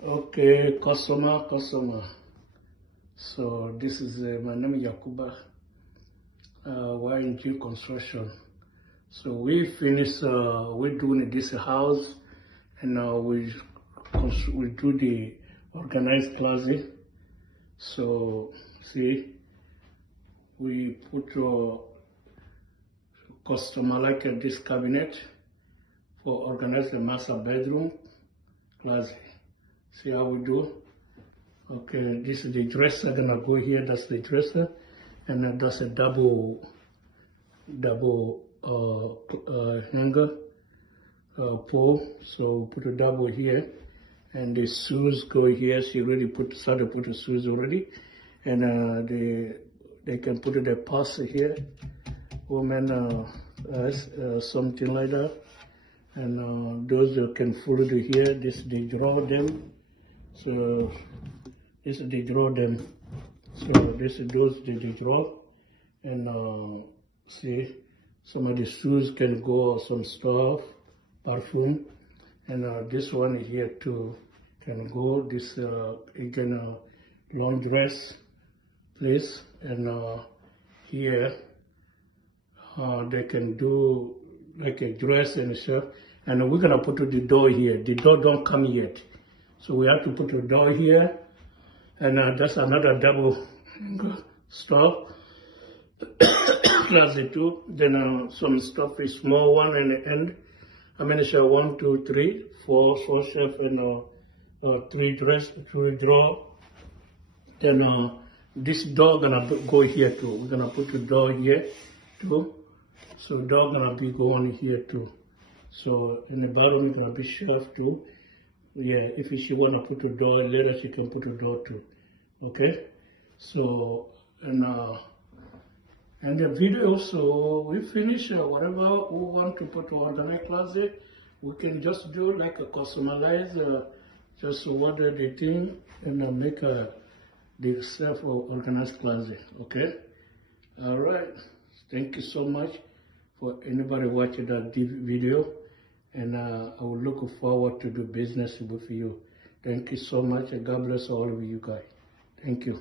Okay, customer. So this is my name is Yakuba. We're in G Construction. So we finished. We're doing this house, and we do the organized closet. So see, we put your customer like this cabinet for organize the master bedroom closet. See how we do? Okay, this is the dresser. Gonna go here. That's the dresser, and that's a double hanger pole. So put a double here, and the shoes go here. She already started to put the shoes already, and they can put their purse here. Women something like that, and those you can follow to here. This they draw them. So this they draw them. So this is those they draw, and see some of the shoes can go some stuff, perfume, and this one here too can go. This again long dress place, and here they can do like a dress and stuff. And we're gonna put the door here. The door don't come yet. So we have to put the door here, and that's another double stuff. Closet too. Then some stuff is small one in the end. I mean, it's 1, 2, 3, 4 shelf, and 3 drawer. Then this door gonna go here too. We're gonna put the door here too. So door gonna be going here too. So in the bottom gonna be shelf too. Yeah, if she wanna put a door later, she can put a door too. Okay. So and the video, so we finish whatever we want to put on the next closet. We can just do like a customize, just order the thing and make the self-organized closet. Okay. All right. Thank you so much for anybody watching that video. And I will look forward to do business with you. Thank you so much, and God bless all of you guys. Thank you.